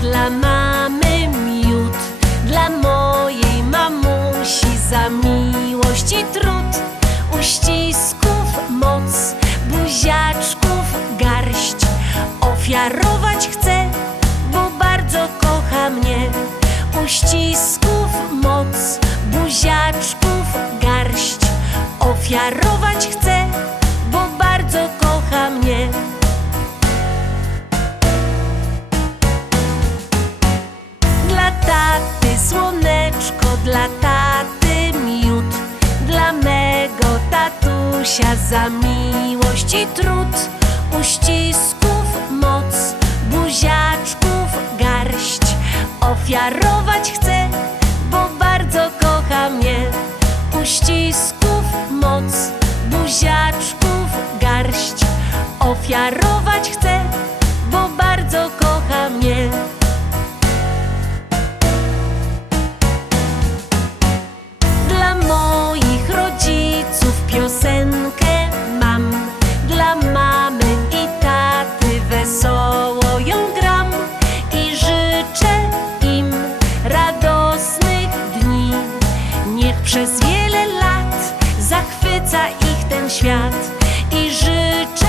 dla mamy miód, dla mojej mamusi za miłość i trud, uścisków moc, buziaczków garść, ofiarować chcę, bo bardzo kocha mnie. Uścisków moc, buziaczków garść, ofiarować dla taty miód, dla mego tatusia za miłość i trud, uścisków moc, buziaczków garść, ofiarować chcę, bo bardzo kocha mnie. Uścisków moc, buziaczków garść, ofiarować chcę, bo bardzo kocha Przez wiele lat zachwyca ich ten świat i życzę.